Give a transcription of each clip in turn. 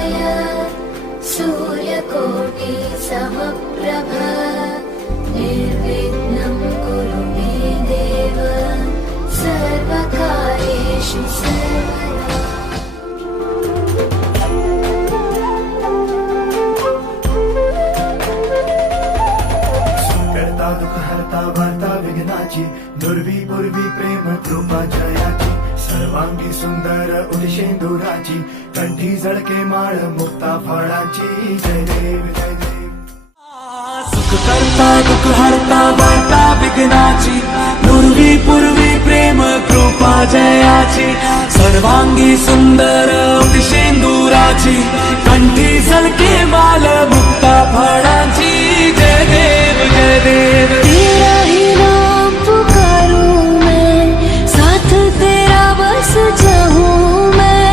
वक्रतुण्डमहाकाय सूर्यकोटि समप्रभ निर्विघ्नं कुरु मे देव सर्वकार्येषु सर्वदा। करता दुःख हरता वार्ता विघ्नाची दुर्वी पूर्वी प्रेम कृपा जयाची सर्वांगी सुंदर उदिशेंदुराची कंठी झळके माळ मुक्ता फळाची जय देव जय देव। सुख करता दुःख हरता वार्ता विघ्नाची दुर्वी पूर्वी प्रेम कृपा जयाची सर्वांगी सुंदर उदिशेंदुराची कंठी झळके माळ मुक्ता फळाची जय देव जय देव। तेरा ही नाम पुकारूं मैं, साथ तेरा बस चाहूं मैं,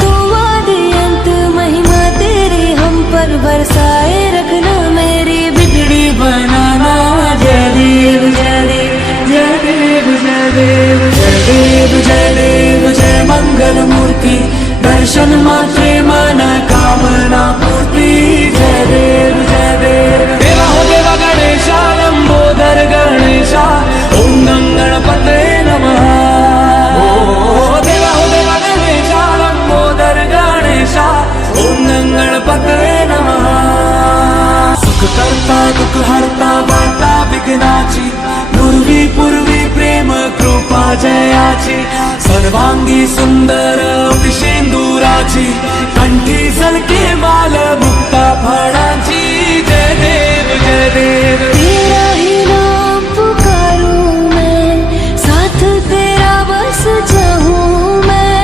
तू आदि अंत महिमा तेरी हम पर बरसाए रखना मेरी बिगड़ी बनाना। जय देव जय देव जय देव जय देव जय देव जय देव जय मंगल मूर्ति दर्शन मात्रे मन कामना पूर्ति जय देव जय देव। देवा हो देवा गणेशा लंबोदर गणेशा ओम गणपते नमः। ओ देवा हो देवा गणेशा लंबोदर गणेशा ओम गणपते नमः। सुख करता दुःख हरता वार्ता विघ्नाची दुर्वी पूर्वी प्रेम कृपा जयाची सर्वांगी सुंदर उदिशेंदुराची कंठी झळके माळ मुक्ता फळाची जय देव जय देव। तेरा ही नाम पुकारूं मैं, साथ तेरा बस चाहूं मैं,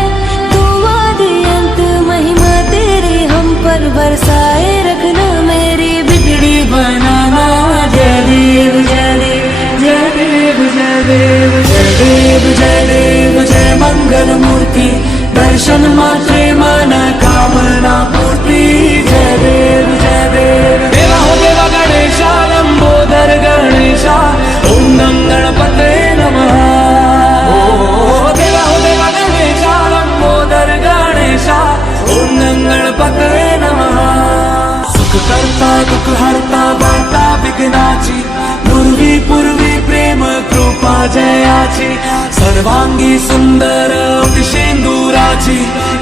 तू आदि अंत महिमा तेरी हम पर बरसाए रखना मेरी बिगड़ी बनाना। जय देव जय देव जय देव जय देव जय देव जय देव जय मंगल मूर्ति दर्शन मात्रे मन कामना पूर्ति जय देव जय देव। देवा हो देवा गणेशा लंबोदर गणेशा ओम गणपते नमः। ओ देवा हो देवा गणेशा लंबोदर गणेशा ओम गणपते नमः। सुख करता दुःख हरता वार्ता विघ्नाची दुर्वी पूर्वी प्रेम कृपा जयाची सर्वांगी सुंदर उदिशेंदुराची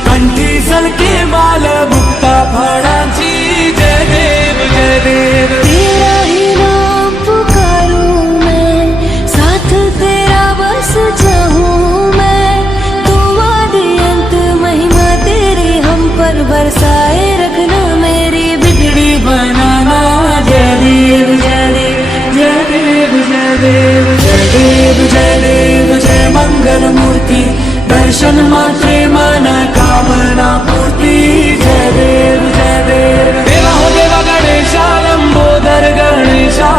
कंठी झळके माळ मुक्ता फळाची जय देव जय देव। तेरा ही नाम पुकारूं मैं, साथ तेरा बस चाहूं मैं, तू आदि अंत महिमा तेरी हम पर बरसाए रखना मेरी बिगड़ी बनाना। जय देव जय देव जय देव जय देव जय देव जय देव जय मंगल मूर्ति दर्शन मात्रे मन कामना पूर्ति जय देव जय देव। देवा हो देवा गणेशा लंबोदर गणेशा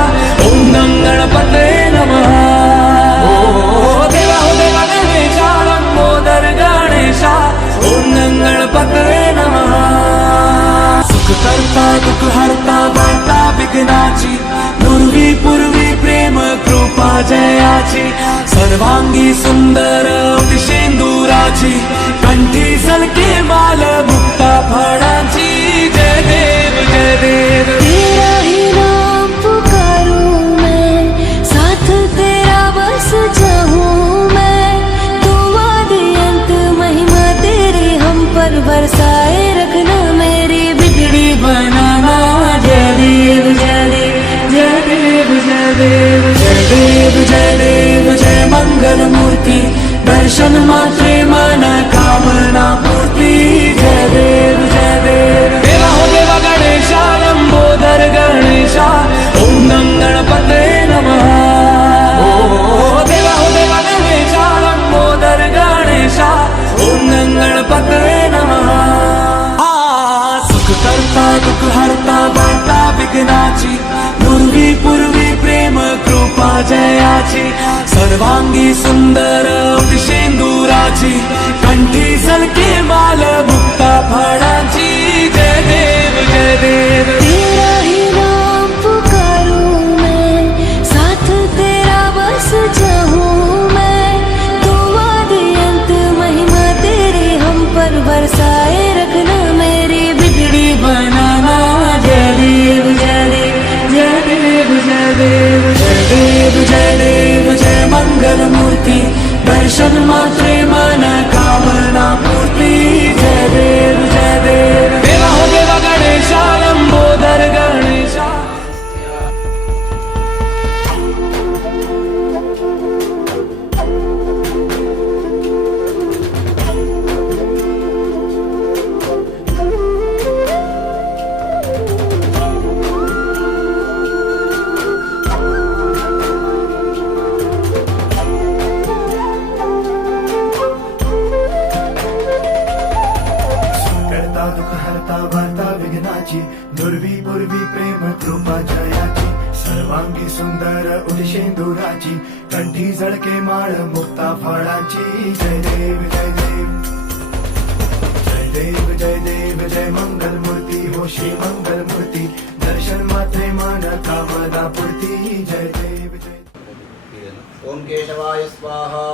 ओम गणपते नमः। ओ देवा हो देवा गणेशा लंबोदर गणेशा ओम गणपते नमः। सुख करता दुःख हरता वार्ता विघ्नाची दुर्वी पूर्वी प्रेम कृपा जयाची सर्वांगी सुंदर उदिशेंदुराची कंठी झळके माळ मुक्ता फळाची जय देव जय देव। तेरा ही नाम पुकारूं मैं, साथ तेरा बस चाहूं मैं, तू आदि अंत महिमा तेरी हम पर बरसाए रखना मेरी बिगड़ी बनाना। जय देव जय देव जय देव जय देव जय देव जय देव जय मंगल मूर्ति दर्शन मात्रे मन कामना पूर्ति जय देव जय देव। देवा हो देवा गणेशा लंबोदर गणेशा ओम गणपते नमः। ओ देवा हो देवा गणेशा लंबोदर गणेशा ओम गणपते नमः। सुख करता दुःख हरता वार्ता विघ्नाची दुर्वी पूर्वी प्रेम कृपा जयाची सर्वांगी सुंदर उदिशेंदुराची कंठी झळके माळ मुक्ता फळाची जय देव जय देव। तेरा ही नाम पुकारूं मैं, साथ तेरा बस चाहूं मैं, तू आदि अंत महिमा तेरी हम पर बरसाए रखना मेरी बिगड़ी सुंदर उदिशेंदुराची कंठी झळके माळ मुक्ता फळाची जय देव जय देव जय देव जय देव जय मंगल मूर्ती हो श्री मंगल मूर्ती दर्शन मात्रे मन कामना पूर्ती जय देव जय ओम केशवाय स्वाहा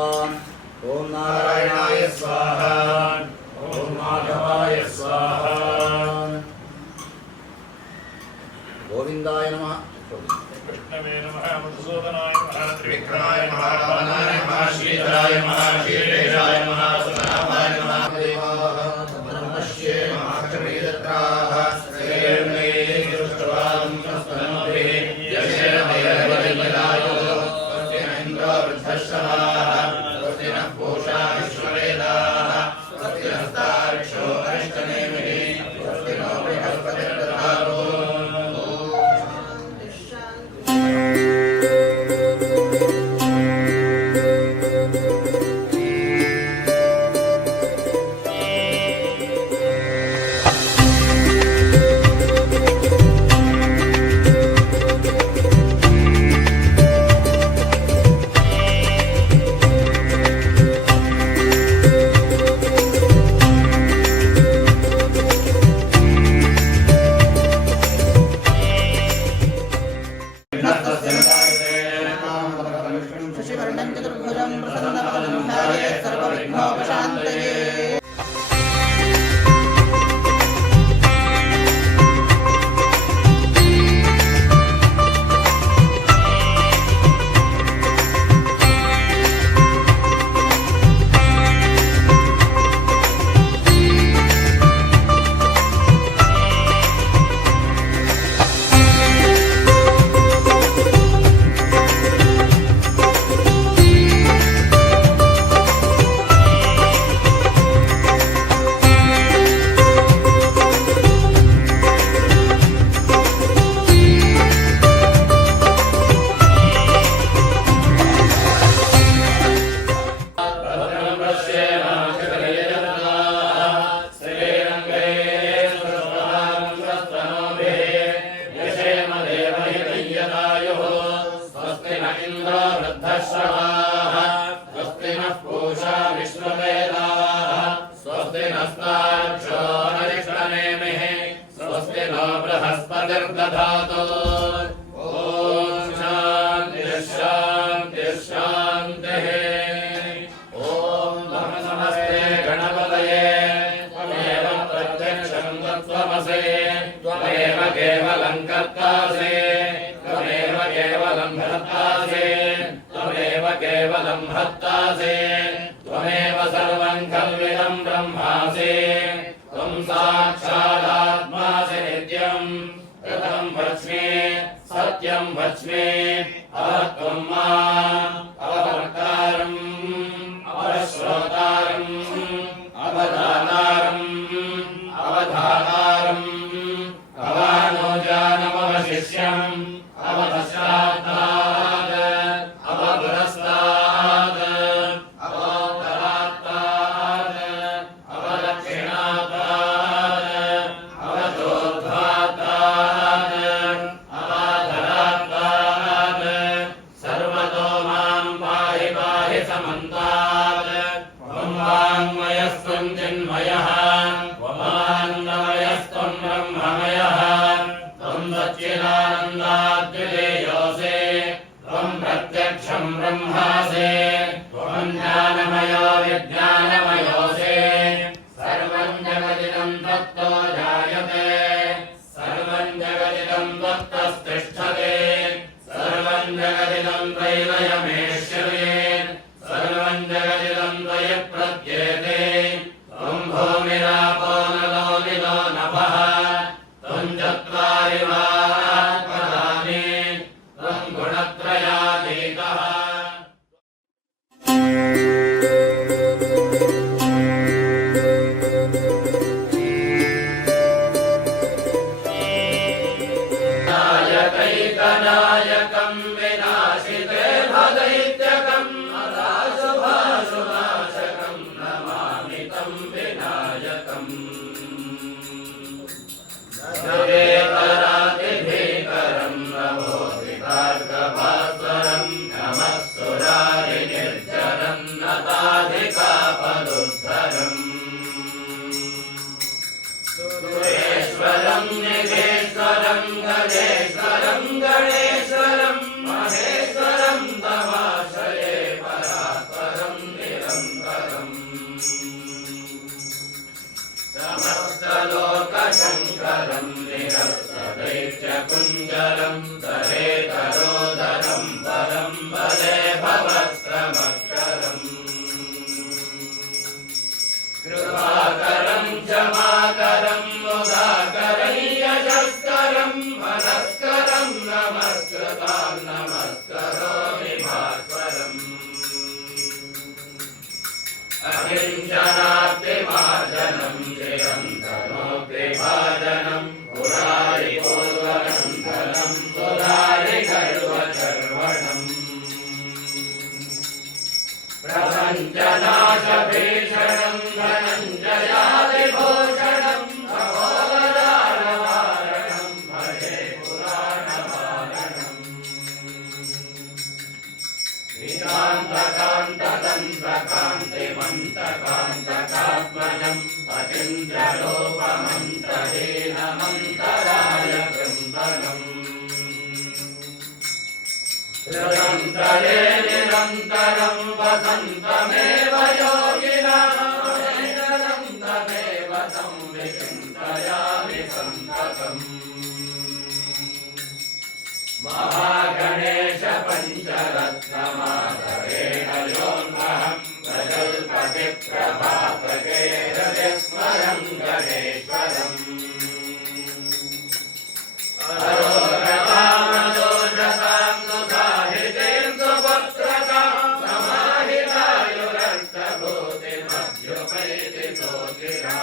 ओम नारायणाय स्वाहा ओम माधवाय स्वाहा गोविंदाय नमः विष्णवे नमः मधुसूदनाय नमः त्रिविक्रमाय नमः वामनाय नमः श्रीधराय नमः शीर्षेशाय नमः सुनामाय नमः देवाः ब्रह्मस्य महाक्षमेदत्राः श्रेयर्णे दृष्टवान् स्तनोभिः यशेन देववैलायो स्वस्ति न इन्द्रो वृद्धश्रवाः स्वस्ति नः पूषा विश्ववेदाः स्वस्ति नस्तार्क्ष्यो अरिष्टनेमिः स्वस्ति नो बृहस्पतिर्दधातु शशिवर्णं चतुर्भुजं प्रसन्नवदनं ध्यायेत् सर्वविघ्नोपशान्तये। स्वस्ति न इन्द्रो वृद्धश्रवाः स्वस्ति नः पूषा विश्ववेदाः स्वस्ति नस्तार्क्ष्यो अरिष्टनेमिः स्वस्ति नो बृहस्पतिर्दधातु ॐ शान्तिः शान्तिः शान्तिः ॐ नमस्ते गणपतये त्वमेव प्रत्यक्षं तत्त्वमसि त्वमेव केवलं कर्तासि त्वमेव केवलं भर्तासि त्वमेव केवलं भर्तासि त्वमेव सर्वं खल्विदं ब्रह्मासि त्वं साक्षादात्मासि नित्यं कृतं वच्मि सत्यं वच्मि अवत्वं माम् अवभक्तारम् अवश्रोतारम् अवधातारम् अवधातारम् अवानोजानमवशिष्यम् अवपश्चात्तात् अवपुरस्तात् अवोत्तरात्तात् अवदक्षिणात्तात् अवतोर्ध्वात्तात् अवाधरात्तात् सर्वतो मां पाहि पाहि समन्तात् त्वं वाङ्मयस्त्वं चिन्मयः त्वमानन्दमयस्त्वं ब्रह्ममयः त्वं सच्चिदानन्दाद्वितीयोऽसि त्वं प्रत्यक्षं ब्रह्मासि त्वं ज्ञानमयो विज्ञानमयोऽसि सर्वं जगदिदं तत्तो जायते सर्वं जगदिदं त्वत्तस्तिष्ठते सर्वं जगदिदं त्रैलयमेष्यते सर्वं जगदिदं त्वयि प्रत्येते त्वं भूमिरापो नलो निलो नभः त्वं चत्वारि वाक्पदानि त्वं गुणत्रयातीतः अकिञ्चनाप्तिमार्जनं चिरन्तनोऽप्यभाजनं पुरारिकोर्वनन्दनं सुरारिगर्वचर्वणम् प्रपञ्चनाशभीषणं धनञ्जयादिभूषणं भवोदरारवारणं भजे पुराणवारणम् विकान्तकान्ततन्त्रकान्तिमन्तकान्तकात्मजम् अचिन्त्यलोपमन्तहीनमन्तराय कृम्बनम् निरन्तरे निरन्तरं वसन्तमेव योगिनः निरन्तमेव तं विचिन्तयामि सन्ततम् महागणेश पञ्चरत्नमाधवेन योऽन्वहं प्रजल्पति प्रभाप्रगे हृदयस्मरं गणेश्वरम् अरोगतामदोषतां सुसाहितीं सुपुत्रतां समाहितायुरर्थभूतिमभ्युपैति सोऽखिला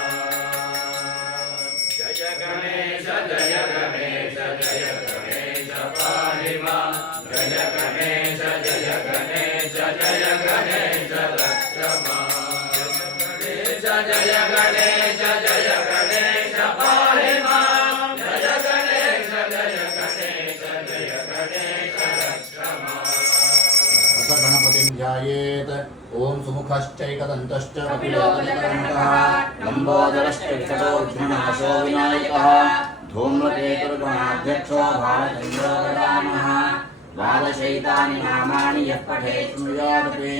जय गणेश जय गणेश जय गणेश पाहि मां जय गणेश जय गणेश जय गणेश रक्ष मां जय गणेश जय गणेश पाहि मां जय गणेश जय गणेश जय गणेश रक्ष मां अथ गणपतिं ध्यायेत् ओम सुमुखश्चैकदन्तश्च कपिलोदकदन्तः लम्बोदरश्च विकटो विघ्ननाशो विनायकः धूम्रकेतुर्गणाध्यक्षो भालचन्द्रोदरामः द्वादशैतानि नामानि यः पठेत् स्मृयादपि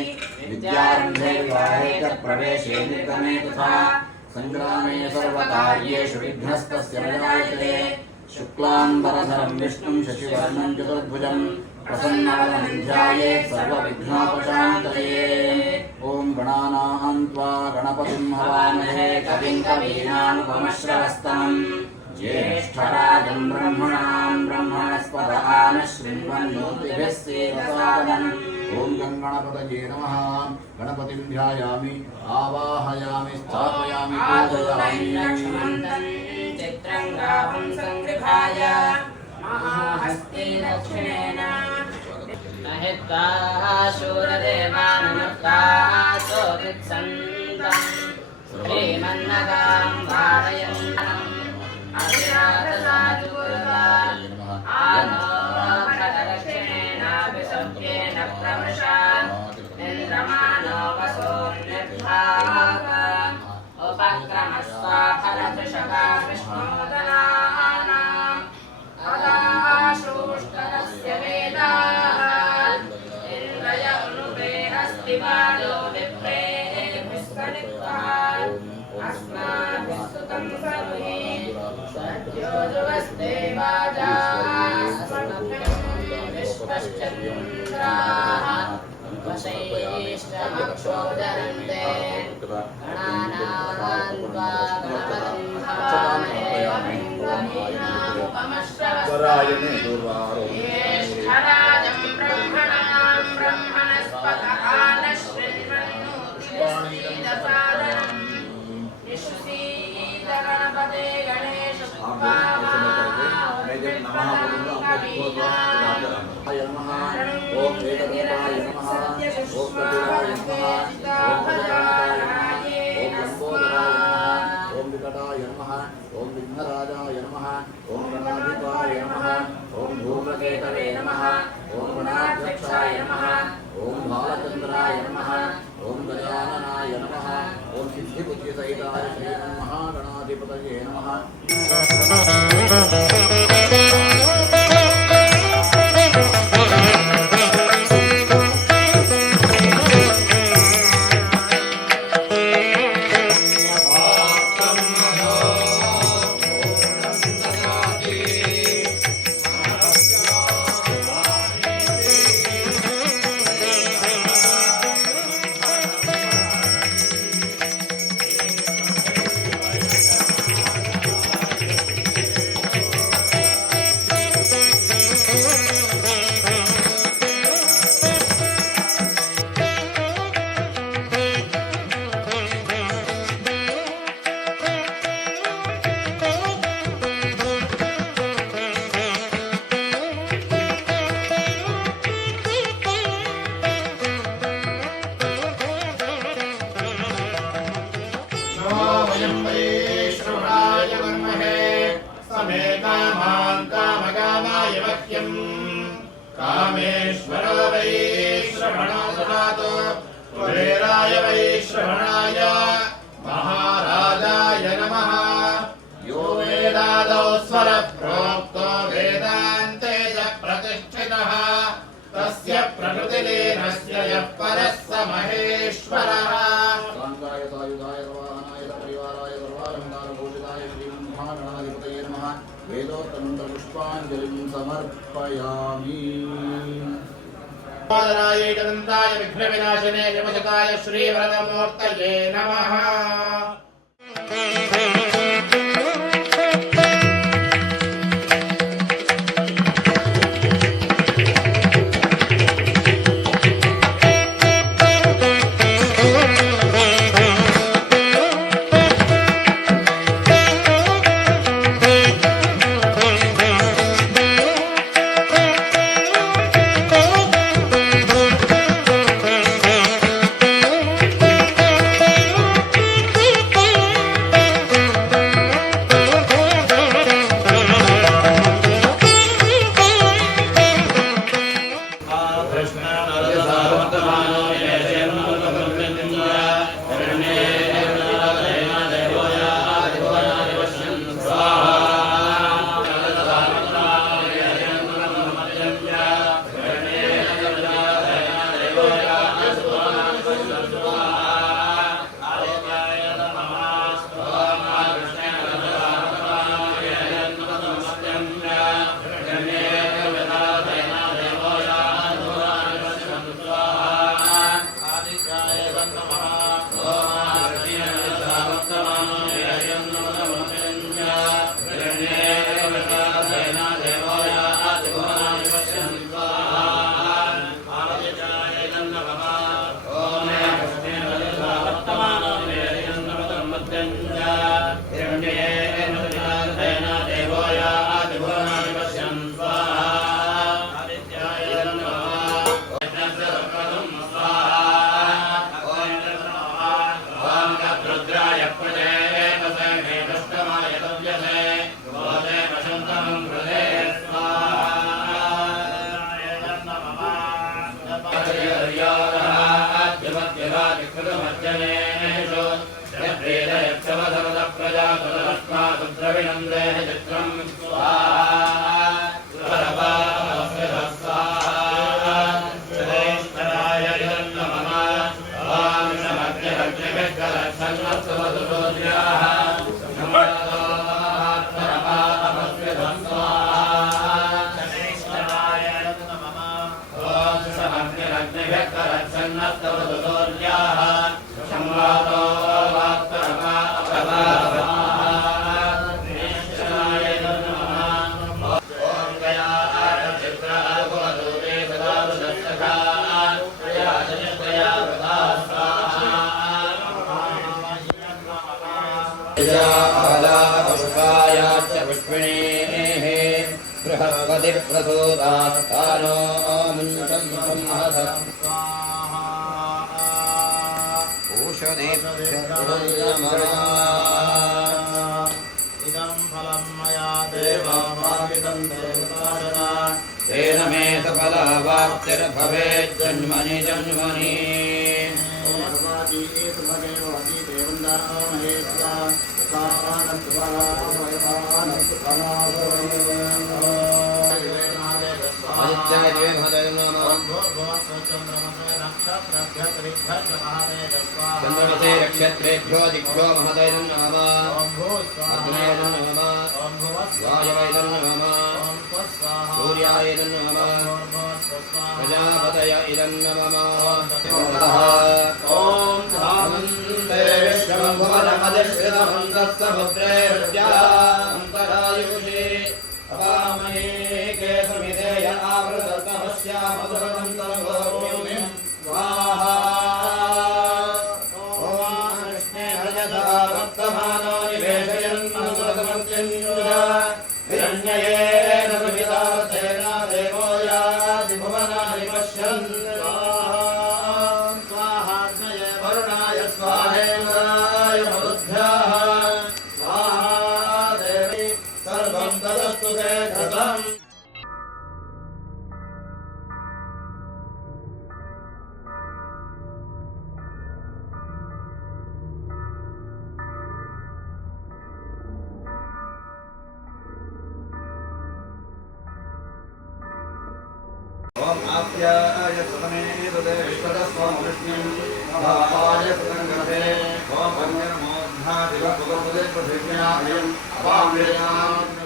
विद्यारम्भे विवाहे च प्रवेशे निर्गमे तथा सङ्ग्रामे सर्वकार्येषु विघ्नस्तस्य न जायते शुक्लाम्बरधरं विष्णुं शशिवर्णं चतुर्भुजं प्रसन्नवदनं ध्यायेत् सर्वविघ्नोपशान्तये ॐ गणानां त्वा गणपतिं हवामहे कविं कवीनामुपमश्रवस्तमम् ज्येष्ठराजं ब्रह्मणां ब्रह्मणस्पद आनशृण्वन्नोतिभिः सेवसादनम् ॐ गणपतये नमः गणपतिं ध्यायामि आवाहयामि स्थापयामि पूजयामि चित्रंगाहं संगृहाय महाहस्ते दक्षिणेन महित्वा शूरदेवानमुक्तासोदित्सन्तम् श्रीमन्नगां वारयन्तम् अभिराधसाधुर्वा आनो प्रदक्षिणेनाभिसव्येन प्रमशात् इन्द्रमानो वसो निर्भाग उपक्रमस्वाफलदृशका विष्णोदनानाम् अदाशोष्टरस्य वेदाः इन्द्रय उनुवे अस्तिवादो विप्रेभिस्कलित्वा अस्माभिः सुतं सर्वे सद्यो ध्रुवस्ते वाजास्मभ्यं विश्वश्चन्द्राः वशैश्चमक्षोदरन्ते गणानां त्वा गणपतिं हवामहे ज्येष्ठराजं ब्रह्मणां ब्रह्मणस्पत आनशृण्वन्नोतिभिस्सीदसादनम् निःसीद गणपते गणेश ओम विकटाय नमः ओम विघ्नराजाय नमः ओम गणाधिपाय नमः ओम धूम्रकेतवे नमः ओम गणाध्यक्षाय नमः ओम बालचन्द्राय नमः ओम गजाननाय नमः ओम सिद्धिबुद्धिसहिताय श्री महागणाधिपतये नमः। वयं वैश्रवणाय कुर्महे समे कामान् कामकामाय मह्यम् कामेश्वरो वैश्रवणो ददातु कुबेराय वैश्रवणाय महाराजाय नमः यो वेदादौ स्वरप्रोक्तो वेदान्ते च प्रतिष्ठितः तस्य प्रकृतिलीनस्य यः परः स महेश्वरः कान्ताय सायुधाय सर्वाहनाय परिवाराय सर्वालङ्कारभूषिताय श्रीमन्महागणाधिपतये नमः वेदोक्तमन्त्रपुष्पाञ्जलिं समर्पयामि मोदनाय अनन्ताय विघ्नविनाशिने विमोचकाय श्रीवरदमूर्तये नमः बृहस्पतिप्रसूतास्थानो मुञ्चं संहतः इदं फलं मया देवाभावितं देवताजना तेन मे सफलावाप्तिर्भवेत् जन्मनि जन्मनि चन्द्रमसे नक्षत्रेभ्यो दिभ्यो महदैर् नमः अग्नेय नमः वायवैर् नमः सूर्याय नमः प्रजापतय इदं नमः ॐ धामन्ते विश्वम्भुवनमधिश्रितमन्तस्समुद्रेर्यान्तरायुषे अपामहे केशमिदेय आवृततमस्यामधुरमन्तरगोप्यं स्वाहा ॐ कृष्णे हरयसा वर्तमानो निवेशयन् मधुरतमर्त्यञ्जुजा हिरण्ययेन सवितार्थेन देवो याति भुवनानि पश्यन् स्वाहाग्नये वरुणाय स्वाहेन्द्राय मरुद्भ्यः ओम आप्याय सतमेतदे विश्वतस्वं विष्णुं भावाय सतंगते ओम अन्यर्मोद्धा दिवपगपदे पृथिव्यायं अवामृताम्